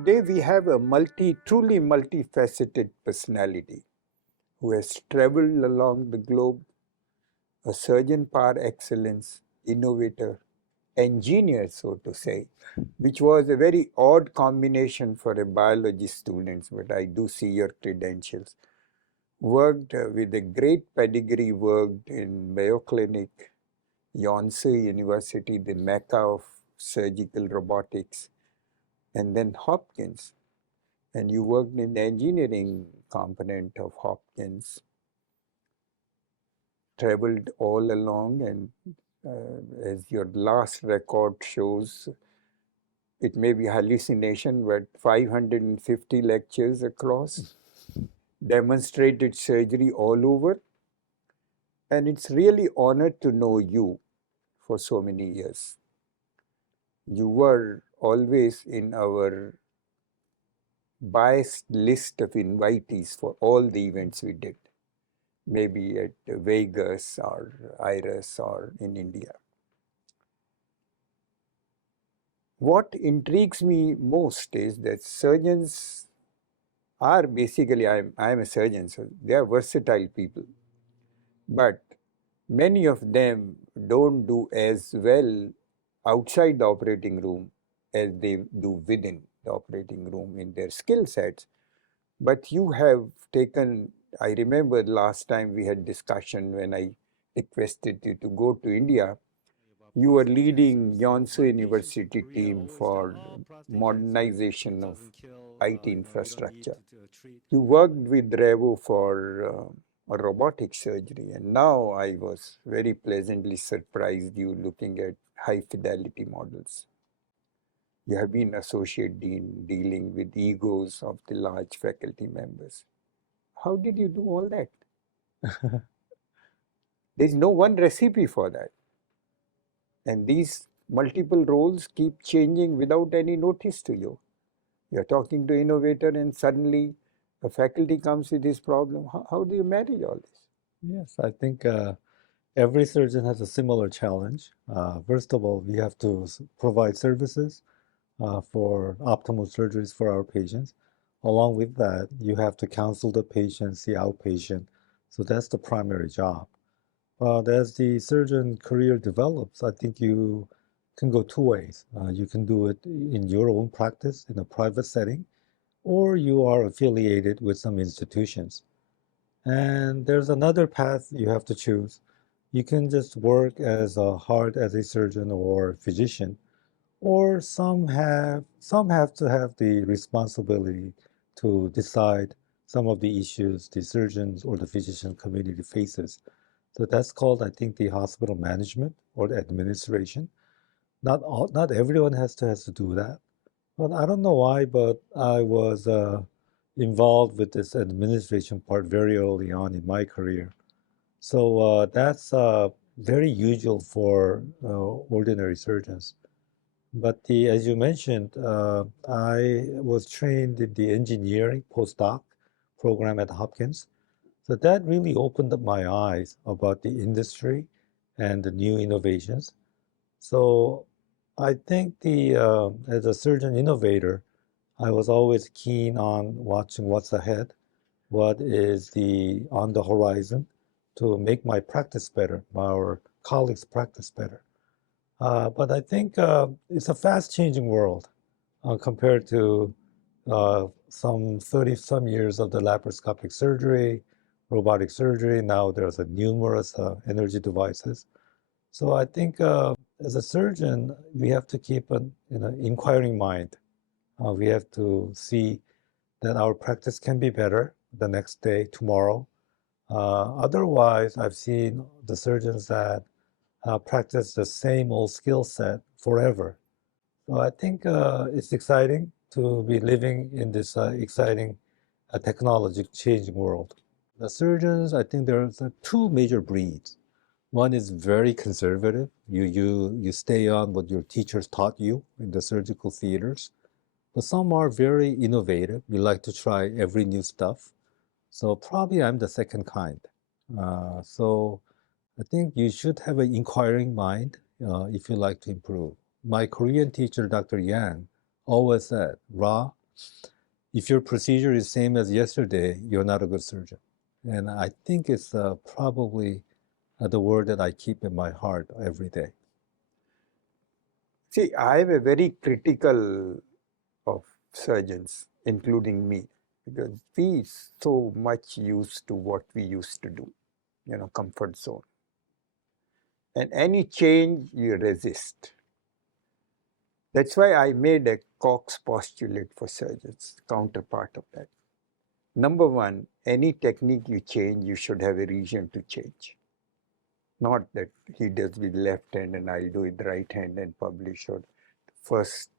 Today we have a truly multifaceted personality who has traveled along the globe, a surgeon par excellence, innovator, engineer, so to say, which was a very odd combination for a biology student, but I do see your credentials. Worked with a great pedigree, worked in Mayo Clinic, Yonsei University, the mecca of surgical robotics, and then Hopkins. And you worked in the engineering component of Hopkins, traveled all along, and as your last record shows, it may be hallucination, but 550 lectures across, demonstrated surgery all over, and it's really honored to know you for so many years. You were always in our biased list of invitees for all the events we did, maybe at Vegas or Iris or in India. What intrigues me most is that surgeons are basically, I'm a surgeon, so they are versatile people. But many of them don't do as well outside the operating room as they do within the operating room in their skill sets. But you have taken, I remember last time we had discussion when I requested you to go to India, you were leading Yonsei University team for modernization of IT infrastructure. You worked with Revo for robotic surgery, and now I was very pleasantly surprised you looking at high fidelity models. You have been associate dean dealing with egos of the large faculty members. How did you do all that? There's no one recipe for that. And these multiple roles keep changing without any notice to you. You're talking to innovator and suddenly a faculty comes with this problem. How do you manage all this? Yes, I think every surgeon has a similar challenge. First of all, we have to provide services for optimal surgeries for our patients. Along with that, you have to counsel the patient, see outpatient. So that's the primary job. But as the surgeon career develops, I think you can go two ways. You can do it in your own practice in a private setting, or you are affiliated with some institutions. And there's another path you have to choose. You can just work as hard as a surgeon or physician, or some have to have the responsibility to decide some of the issues the surgeons or the physician community faces. So that's called, I think, the hospital management or the administration. Not everyone has to do that. But I don't know why, but I was involved with this administration part very early on in my career. So that's very usual for ordinary surgeons. But as you mentioned, I was trained in the engineering postdoc program at Hopkins. So that really opened up my eyes about the industry and the new innovations. So I think as a surgeon innovator, I was always keen on watching what's ahead, what is on the horizon to make my practice better, our colleagues' practice better. But I think it's a fast-changing world compared to some 30 some years of the laparoscopic surgery, robotic surgery. Now there's numerous energy devices. So I think as a surgeon, we have to keep an inquiring mind. We have to see that our practice can be better the next day, tomorrow. Otherwise, I've seen the surgeons that practice the same old skill set forever. So I think it's exciting to be living in this exciting technology changing world. The surgeons, I think there's two major breeds. One is very conservative. You stay on what your teachers taught you in the surgical theaters. But some are very innovative. You like to try every new stuff. So probably I'm the second kind. So I think you should have an inquiring mind if you like to improve. My Korean teacher, Dr. Yang, always said, Ra, if your procedure is same as yesterday, you're not a good surgeon. And I think it's probably the word that I keep in my heart every day. See, I am a very critical of surgeons, including me, because we so much used to what we used to do, comfort zone. And any change you resist. That's why I made a Cox postulate for surgeons, counterpart of that. Number one, any technique you change, you should have a reason to change. Not that he does with left hand and I'll do with right hand and publish, or first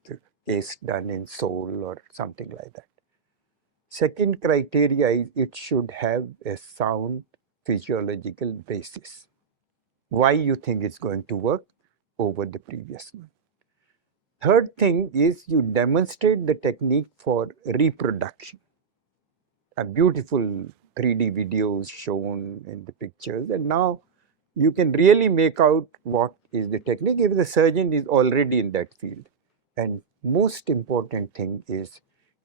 case done in Seoul or something like that. Second criteria is it should have a sound physiological basis. Why you think it's going to work over the previous one. Third thing is you demonstrate the technique for reproduction. A beautiful 3D videos shown in the pictures, and now you can really make out what is the technique if the surgeon is already in that field. And most important thing is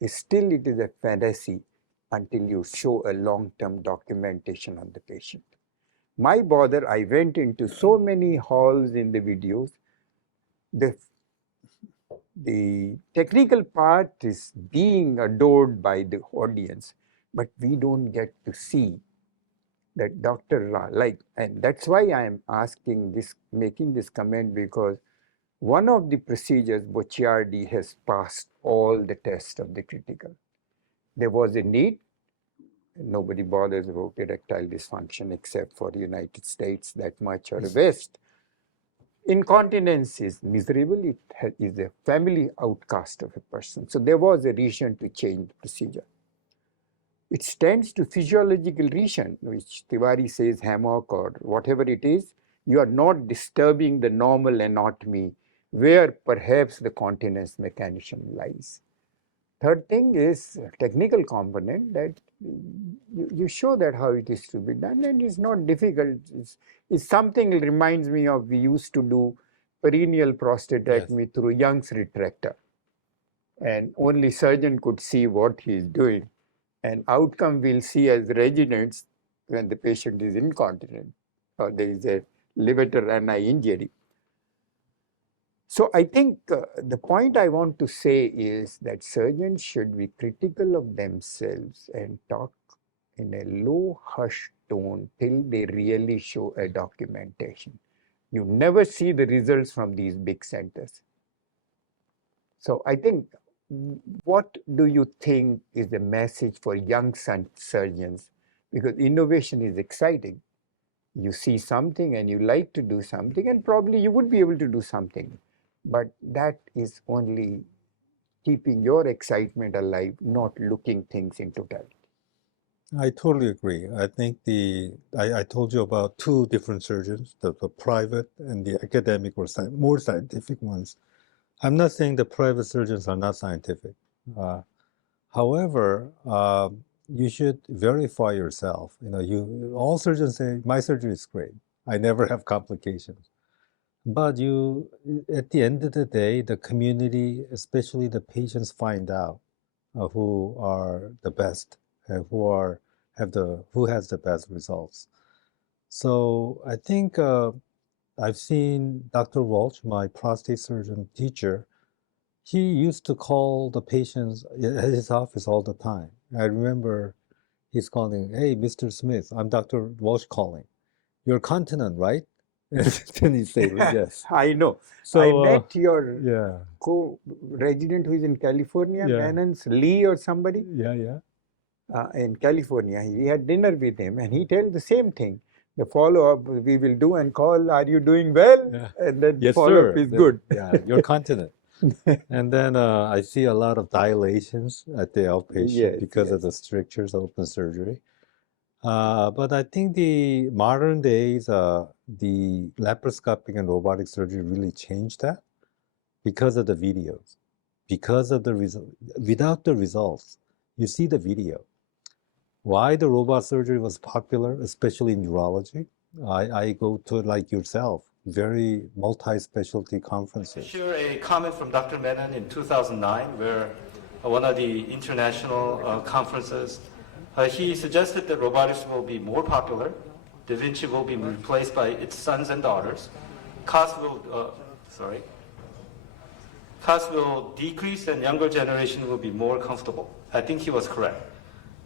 still it is a fantasy until you show a long-term documentation on the patient. My bother, I went into so many halls in the videos. The technical part is being adored by the audience, but we don't get to see that Dr. Rha, and that's why I am making this comment, because one of the procedures, Bocciardi, has passed all the tests of the critical. There was a need. Nobody bothers about erectile dysfunction except for the United States that much, or the West. Incontinence is miserable. It is a family outcast of a person. So there was a reason to change the procedure. It stands to physiological reason, which Tiwari says hammock or whatever it is. You are not disturbing the normal anatomy where perhaps the continence mechanism lies. Third thing is technical component, that you show that how it is to be done, and it's not difficult. It's something that reminds me of we used to do perineal prostatectomy through Young's retractor, and only surgeon could see what he is doing, and outcome we'll see as residents when the patient is incontinent or there is a levator ani injury. So I think the point I want to say is that surgeons should be critical of themselves and talk in a low hush tone till they really show a documentation. You never see the results from these big centers. So I think, what do you think is the message for young surgeons? Because innovation is exciting. You see something and you like to do something, and probably you would be able to do something. But that is only keeping your excitement alive, not looking things in totality. I totally agree. I think I told you about two different surgeons, the private and the academic or more scientific ones. I'm not saying the private surgeons are not scientific. However, you should verify yourself. All surgeons say, my surgery is great. I never have complications. But at the end of the day, the community, especially the patients, find out who are the best and who has the best results. So I think I've seen Dr. Walsh, my prostate surgeon teacher. He used to call the patients at his office all the time. I remember he's calling, "Hey, Mr. Smith, I'm Dr. Walsh calling. You're continent, right?" And then he said, "Yes." I know. So I met your yeah, co-resident who is in California, yeah, Manans Lee or somebody, yeah. in California. We had dinner with him, and he told the same thing. The follow-up we will do and call, "Are you doing well?" Yeah. And then Yes, follow-up sir. is good. Yeah, you're continent. And then I see a lot of dilations at the outpatient Yes, because of yes. the strictures of open surgery. But I think the modern days, the laparoscopic and robotic surgery really changed that because of the videos, because of the result. Without the results, you see the video. Why the robot surgery was popular, especially in urology? I go to, like yourself, very multi-specialty conferences. Share a comment from Dr. Menon in 2009 where one of the international conferences. He suggested that robotics will be more popular. Da Vinci will be replaced by its sons and daughters. Cost will, sorry, cost will decrease and younger generation will be more comfortable. I think he was correct.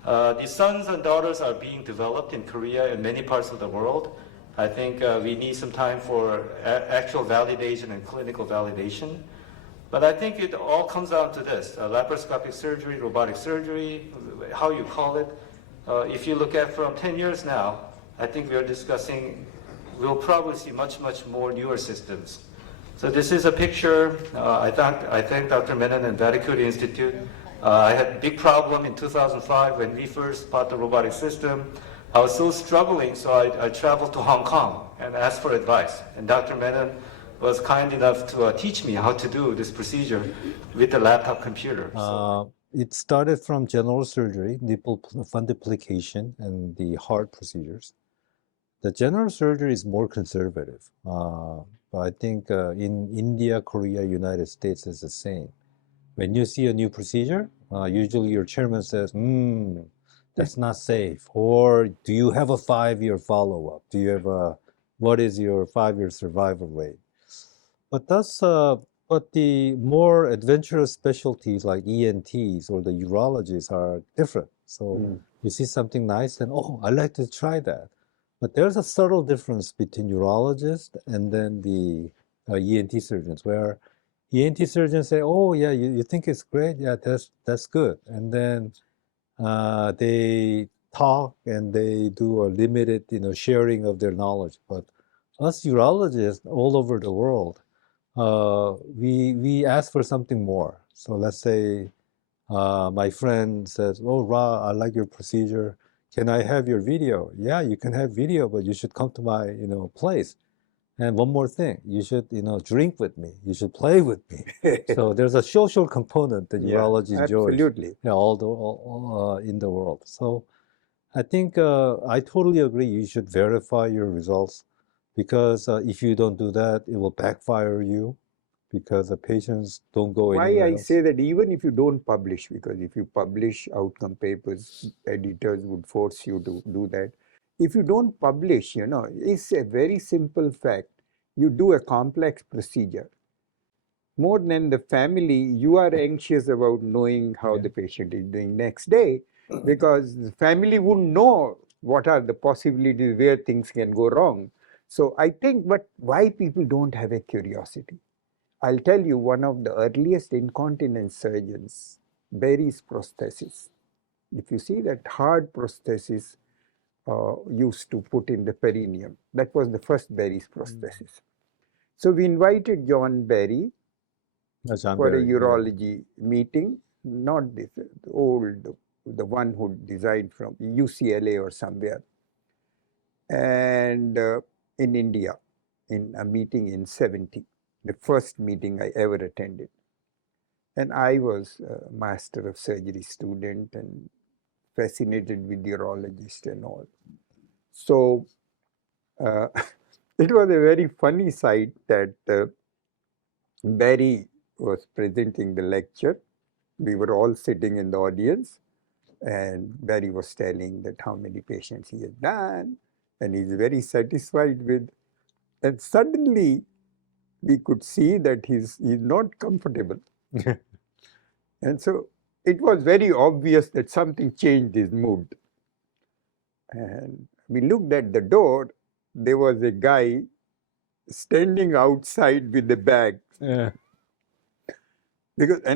The sons and daughters are being developed in Korea and many parts of the world. I think we need some time for actual validation and clinical validation. But I think it all comes down to this, laparoscopic surgery, robotic surgery, how you call it. If you look at from 10 years now, I think we are discussing, we'll probably see much, much more newer systems. So this is a picture. I thank Dr. Menon and Vattikuti Institute. I had a big problem in 2005 when we first bought the robotic system. I was so struggling, so I traveled to Hong Kong and asked for advice. And Dr. Menon was kind enough to teach me how to do this procedure with the laptop computer. It started from general surgery, nipple fundoplication, and the heart procedures. The general surgery is more conservative. I think in India, Korea, United States is the same. When you see a new procedure, usually your chairman says, that's not safe. Or do you have a 5-year follow-up? Do you have what is your 5-year survival rate? But the more adventurous specialties like ENTs or the urologists are different. So you see something nice and, I'd like to try that. But there's a subtle difference between urologists and then the ENT surgeons, where ENT surgeons say, yeah, you think it's great? Yeah, that's good. And then they talk and they do a limited, sharing of their knowledge. But us urologists all over the world, we ask for something more. So let's say my friend says, Ra, I like your procedure. Can I have your video? Yeah, you can have video, but you should come to my, place. And one more thing, you should, drink with me. You should play with me. So there's a social component that urology enjoys. Absolutely. All in the world. So I think I totally agree. You should verify your results, because if you don't do that, it will backfire you, because the patients don't go anywhere else. Why I say that even if you don't publish, because if you publish outcome papers, editors would force you to do that. If you don't publish, it's a very simple fact. You do a complex procedure. More than the family, you are anxious about knowing how the patient is doing next day, because the family wouldn't know what are the possibilities where things can go wrong. So I think, but why people don't have a curiosity? I'll tell you, one of the earliest incontinence surgeons, Barry's prosthesis. If you see that hard prosthesis used to put in the perineum, that was the first Barry's prosthesis. So we invited John Barry for a urology meeting, not this, the one who designed from UCLA or somewhere, and in India, in a meeting in 70. The first meeting I ever attended. And I was a master of surgery student and fascinated with urologist and all. So it was a very funny sight that Barry was presenting the lecture. We were all sitting in the audience, and Barry was telling that how many patients he had done, and he's very satisfied with. And suddenly, we could see that he's not comfortable. And so it was very obvious that something changed his mood. And we looked at the door, there was a guy standing outside with a bag. And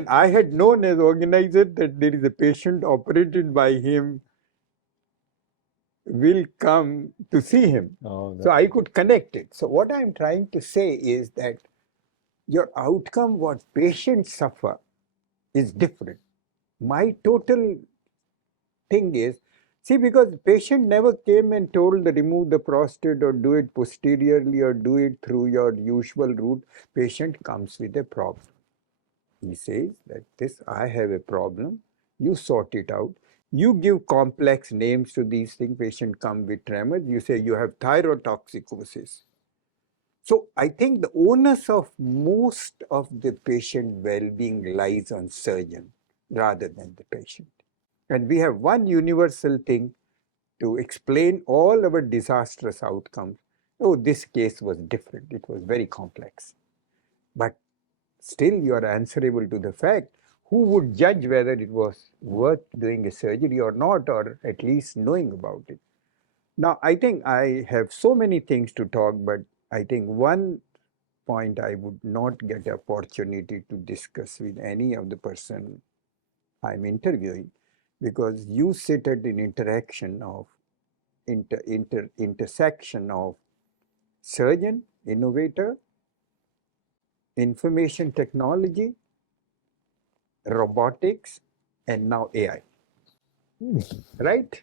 I had known as organizer that there is a patient operated by him will come to see him. So I could connect it. So what I'm trying to say is that your outcome, what patients suffer, is different. My total thing is, see, because the patient never came and told that remove the prostate or do it posteriorly or do it through your usual route. Patient comes with a problem. He says that I have a problem. You sort it out. You give complex names to these things. Patient come with tremors. You say you have thyrotoxicosis. So I think the onus of most of the patient well-being lies on surgeon. rather than the patient. And we have one universal thing to explain all our disastrous outcomes. Oh, this case was different. It was very complex. But still you are answerable to the fact who would judge whether it was worth doing a surgery or not, or at least knowing about it. Now, I think I have so many things to talk, but I think one point I would not get opportunity to discuss with any of the person I'm interviewing, because you sit at an interaction of intersection of surgeon, innovator, information technology, robotics, and now AI, right?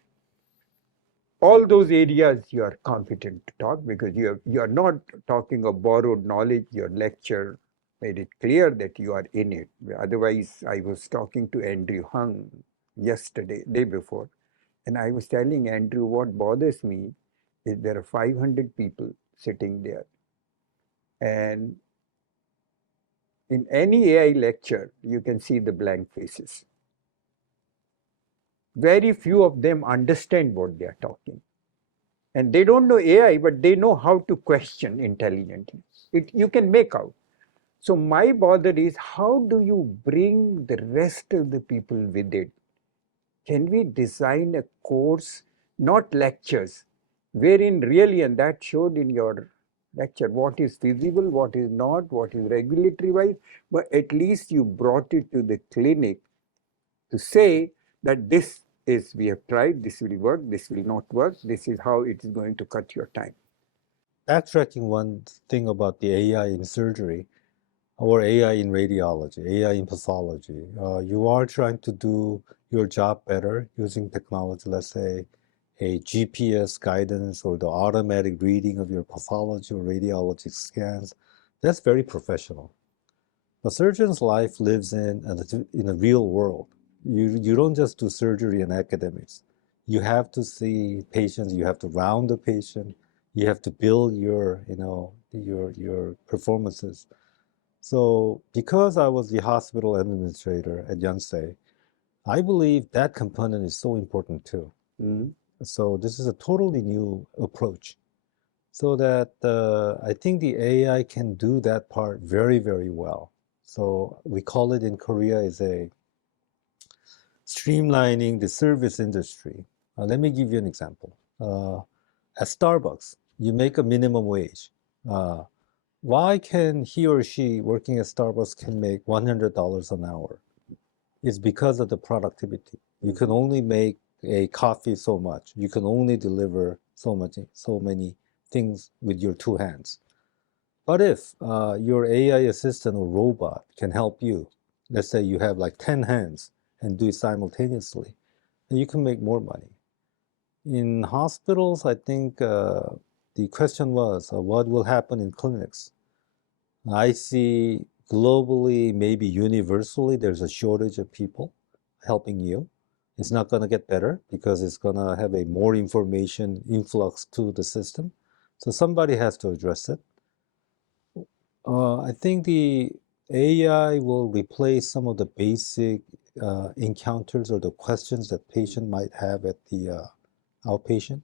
All those areas you are competent to talk, because you are not talking of borrowed knowledge. Your lecture made it clear that you are in it. Otherwise, I was talking to Andrew Hung yesterday, day before, and I was telling Andrew what bothers me is there are 500 people sitting there, and in any AI lecture, you can see the blank faces. Very few of them understand what they are talking. And they don't know AI, but they know how to question intelligently. You can make out. So my bother is, how do you bring the rest of the people with it? Can we design a course, not lectures, wherein really, and that showed in your lecture, what is feasible, what is not, what is regulatory wise, but at least you brought it to the clinic to say that this is, we have tried, this will work, this will not work, this is how it is going to cut your time. Backtracking one thing about the AI in surgery or AI in radiology, AI in pathology, you are trying to do your job better using technology, let's say a GPS guidance or the automatic reading of your pathology or radiology scans. That's very professional. A surgeon's life lives in a real world. You don't just do surgery and academics. You have to see patients. You have to round the patient. You have to build your your performances. So because I was the hospital administrator at Yonsei, I believe that component is so important too. Mm-hmm. So this is a totally new approach. So that I think the AI can do that part very, very well. So we call it in Korea is a streamlining the service industry. Let me give you an example. At Starbucks, you make a minimum wage. Uh, why can he or she working at Starbucks can make $100 an hour? It's because of the productivity. You can only make a coffee so much. You can only deliver so many things with your two hands. But if your AI assistant or robot can help you, let's say you have like 10 hands and do it simultaneously, then you can make more money. In hospitals, I think the question was what will happen in clinics? I see globally, maybe universally, there's a shortage of people helping you. It's not going to get better because it's going to have a more information influx to the system. So somebody has to address it. I think the AI will replace some of the basic encounters or the questions that patient might have at the outpatient.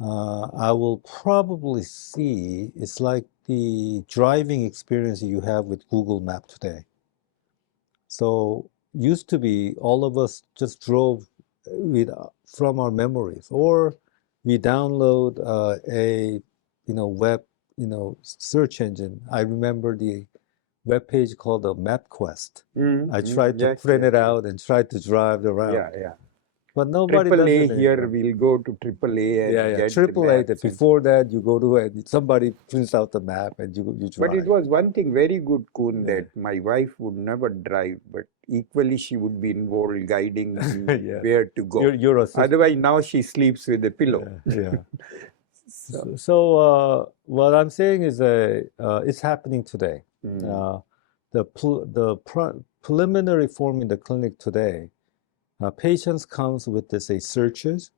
I will probably see it's like the driving experience you have with Google Map today. So used to be all of us just drove with from our memories, or we download a web search engine. I remember the web page called the MapQuest. Mm-hmm. I tried to Yes, print yes, it yes. out and tried to drive around. Yeah, yeah. But nobody Triple does A it here, anymore. we'll go to Triple A and Yeah, get the Triple A. maps. Before that, you go to somebody prints out the map and you But it drive. was one thing very good, Koon, Yeah. that my wife would never drive, but equally she would be involved guiding me Yeah. where to go. You're a Otherwise, now she sleeps with a pillow. yeah. So, So what I'm saying is it's happening today. mm, The preliminary form in the clinic today, patients comes with this searches.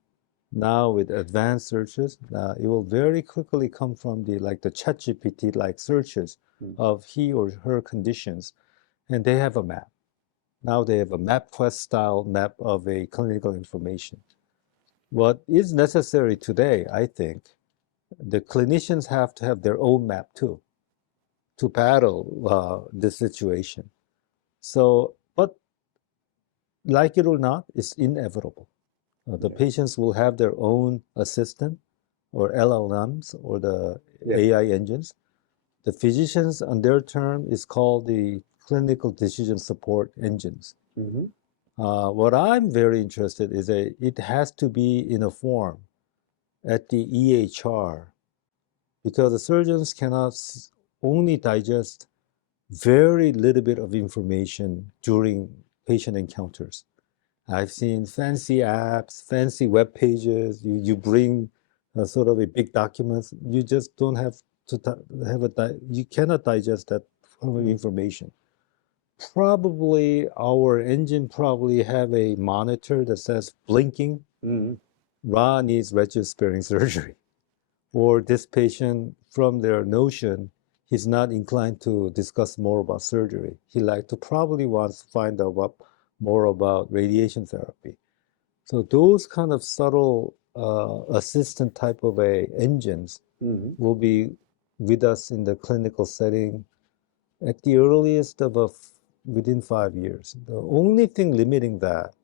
Now with advanced searches, it will very quickly come from the ChatGPT like searches mm, of he or her conditions, and they have a map. Now they have a MapQuest style map of a clinical information. What is necessary today, I think, the clinicians have to have their own map too to battle this situation. So, but like it or not, it's inevitable. The patients will have their own assistant or LLMs or the AI engines. The physicians, on their term, is called the clinical decision support engines. What I'm very interested is it has to be in a form at the EHR because the surgeons cannot only digest very little bit of information during patient encounters. I've seen fancy apps, fancy web pages. You bring sort of a big document. You just don't have to have you cannot digest that kind of information. Probably our engine probably have a monitor that says blinking. Ra needs registry-sparing surgery, or this patient, from their notion, he's not inclined to discuss more about surgery. He like to probably wants to find out more about radiation therapy. So those kind of subtle assistant type of engines will be with us in the clinical setting at the earliest of within 5 years. The only thing limiting that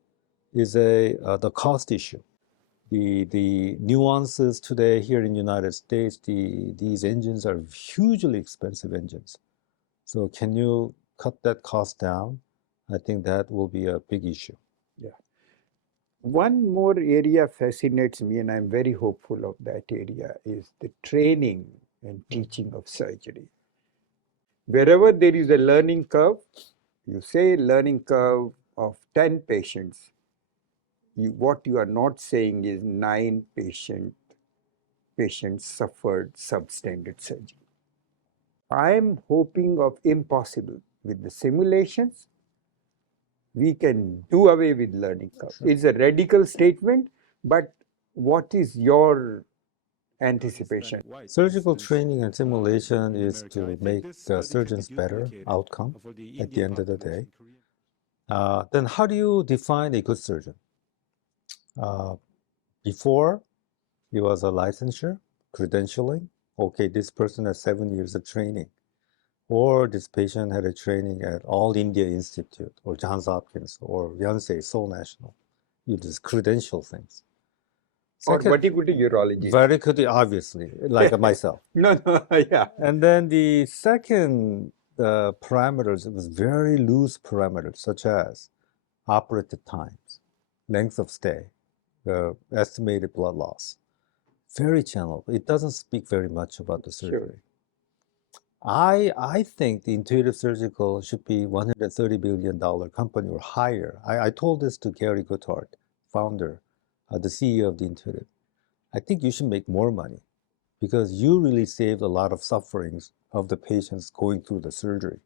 is the cost issue. The nuances today here in the United States, these engines are hugely expensive engines. So can you cut that cost down? I think that will be a big issue. Yeah. One more area fascinates me, and I'm very hopeful of that area, is the training and teaching of surgery. Wherever there is a learning curve, you say learning curve of 10 patients, what you are not saying is 9 patients suffered substandard surgery. I am hoping of impossible. With the simulations, we can do away with learning curve. Sure. It's a radical statement, but what is your anticipation? Surgical training and simulation is to make surgeons better outcome at the end of the day. Then how do you define a good surgeon? Before, it was a licensure, credentialing. Okay, this person has 7 years of training. Or this patient had a training at All India Institute or Johns Hopkins or Yonsei, Seoul National. You just credential things. Second, or Vattikuti urology. Vattikuti, obviously, like myself. No, yeah. And then the second parameters, it was very loose parameters, such as operative times, length of stay, estimated blood loss. Very general. It doesn't speak very much about the surgery. Sure. I think the Intuitive Surgical should be $130 billion company or higher. I told this to Gary Guthart, founder, the CEO of the Intuitive. I think you should make more money because you really saved a lot of sufferings of the patients going through the surgery.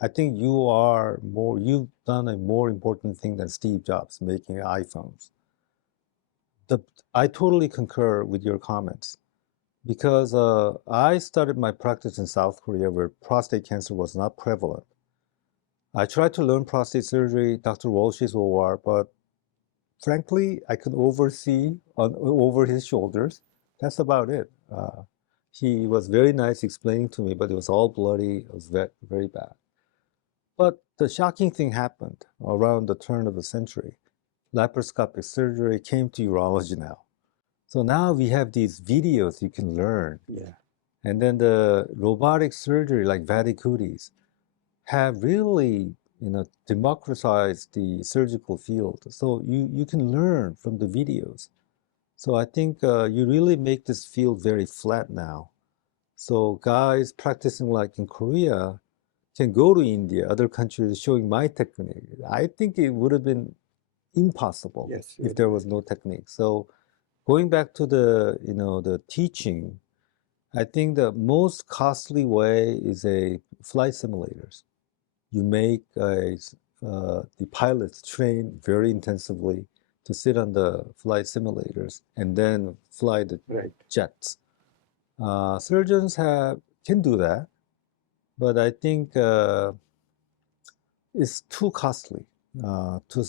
I think you've done a more important thing than Steve Jobs making iPhones. I totally concur with your comments because I started my practice in South Korea where prostate cancer was not prevalent. I tried to learn prostate surgery, Dr. Walsh's OR, but frankly, I could oversee over his shoulders. That's about it. He was very nice explaining to me, but it was all bloody. It was very, very bad. But the shocking thing happened around the turn of the century. Laparoscopic surgery came to urology now. So now we have these videos you can learn. Yeah. And then the robotic surgery like Vattikutis have really democratized the surgical field. So you can learn from the videos. So I think you really make this field very flat now. So guys practicing like in Korea can go to India, other countries showing my technique. I think it would have been impossible if there was no technique. So going back to the teaching, I think the most costly way is a flight simulators. You make the pilots train very intensively to sit on the flight simulators and then fly the jets. Surgeons can do that, but I think it's too costly. to,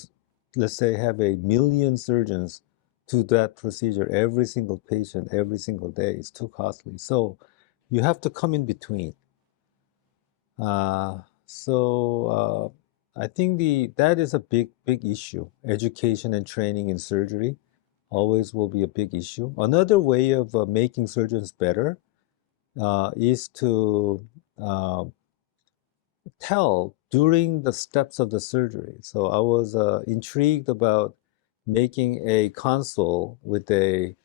let's say, have 1 million surgeons to that procedure every single patient every single day is too costly. So you have to come in between. I think that is a big issue. Education and training in surgery always will be a big issue. Another way of making surgeons better is to uh, tell during the steps of the surgery. So I was intrigued about making a console with a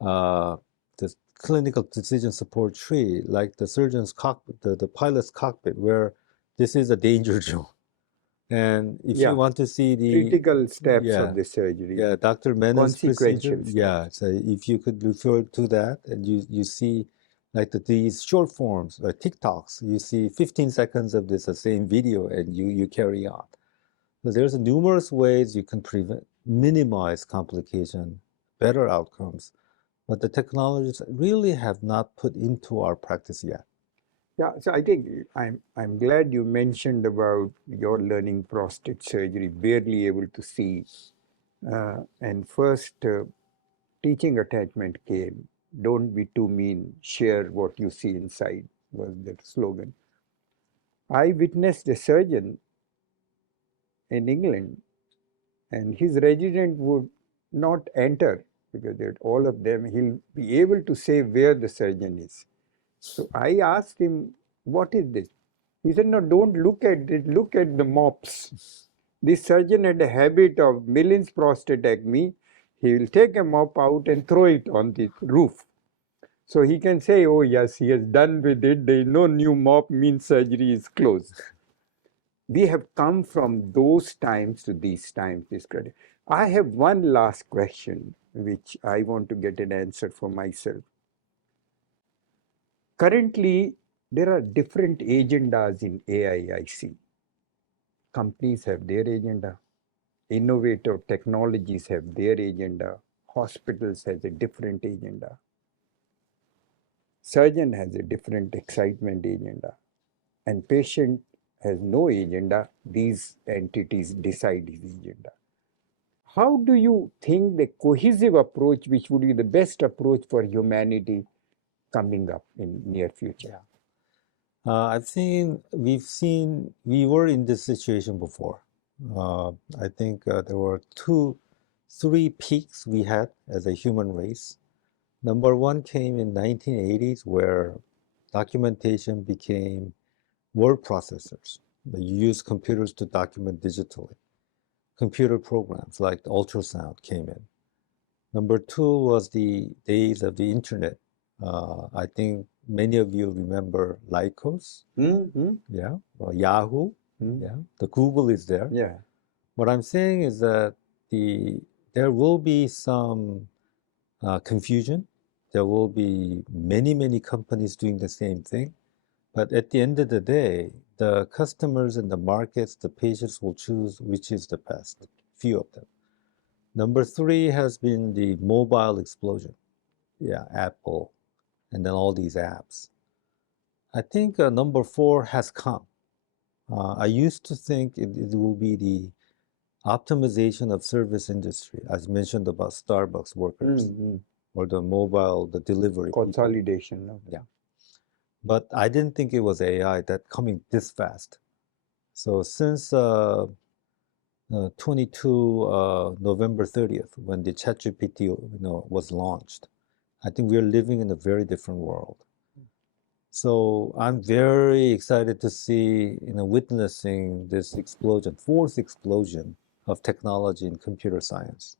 the clinical decision support tree, like the surgeon's cockpit, the pilot's cockpit, where this is a danger zone. And if you Yeah, want to see critical steps yeah, of the surgery, yeah, Dr. Menon's procedure, consequential yeah, steps. so if you could refer to that and you see like these short forms, like TikToks, you see 15 seconds of this same video and you carry on. So there's numerous ways you can minimize complication, better outcomes, but the technologies really have not put into our practice yet. Yeah, so I think I'm glad you mentioned about your learning prostate surgery, barely able to see. And first, teaching attachment came. Don't be too mean. Share what you see inside was the slogan. I witnessed a surgeon in England, and his resident would not enter because all of them, he'll be able to say where the surgeon is. So I asked him, what is this? He said, no, don't look at it, look at the mops. This surgeon had a habit of millions prostatectomy. He will take a mop out and throw it on the roof. So he can say, oh yes, he has done with it. There is no new mop, means surgery is closed. We have come from those times to these times. I have one last question, which I want to get an answer for myself. Currently, there are different agendas in AI, I see. Companies have their agenda. Innovative technologies have their agenda. Hospitals has a different agenda. Surgeon has a different excitement agenda. And patient has no agenda. These entities decide his agenda. How do you think the cohesive approach, which would be the best approach for humanity, coming up in near future? We were in this situation before. I think there were three peaks we had as a human race. Number one came in 1980s, where documentation became word processors. You use computers to document digitally. Computer programs like ultrasound came in. Number two was the days of the internet. I think many of you remember Lycos, yeah, or Yahoo, yeah. The Google is there. Yeah. What I'm saying is that there will be some confusion. There will be many companies doing the same thing. But at the end of the day, the customers and the markets, the patients will choose which is the best, few of them. Number three has been the mobile explosion. Yeah, Apple, and then all these apps. I think number four has come. I used to think it will be the optimization of service industry, as mentioned about Starbucks workers or the delivery consolidation. People. Yeah. But I didn't think it was AI that coming this fast. So since 22 November 30th, when the ChatGPT was launched, I think we're living in a very different world. So I'm very excited to see, witnessing this explosion, fourth explosion of technology in computer science.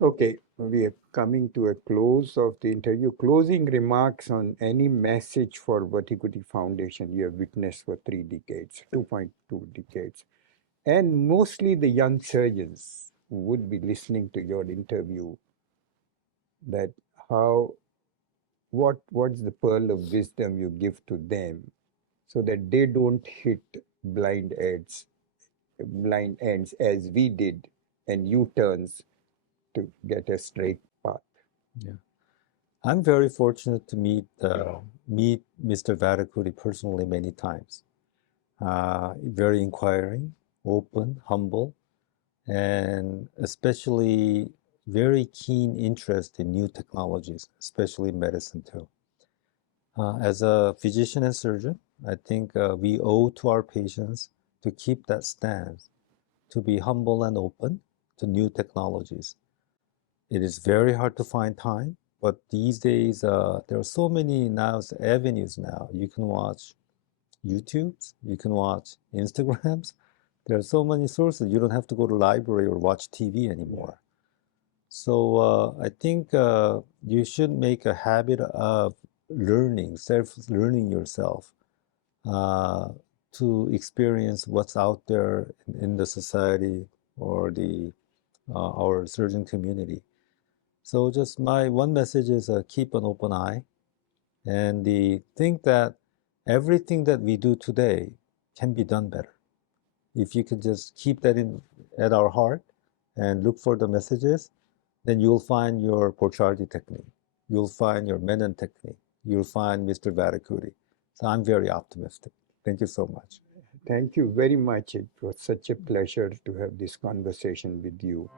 Okay, we are coming to a close of the interview. Closing remarks on any message for Vattikuti Foundation you have witnessed for 3 decades, 2.2 decades, and mostly the young surgeons who would be listening to your interview, that what's the pearl of wisdom you give to them so that they don't hit blind ends as we did, and U-turns to get a straight path. Yeah, I'm very fortunate to meet Mr. Vattikuti personally many times. Very inquiring, open, humble, and especially very keen interest in new technologies, especially medicine too. As a physician and surgeon, I think we owe to our patients to keep that stance, to be humble and open to new technologies. It is very hard to find time, but these days there are so many now avenues now. You can watch YouTubes, you can watch Instagrams. There are so many sources. You don't have to go to library or watch TV anymore. So I think you should make a habit of learning, self-learning yourself uh, to experience what's out there in the society or the our surgeon community. So just my one message is keep an open eye and think that everything that we do today can be done better. If you could just keep that in at our heart and look for the messages, then you'll find your Porchardi technique. You'll find your Menon technique. You'll find Mr. Vattikuti. So I'm very optimistic. Thank you so much. Thank you very much. It was such a pleasure to have this conversation with you.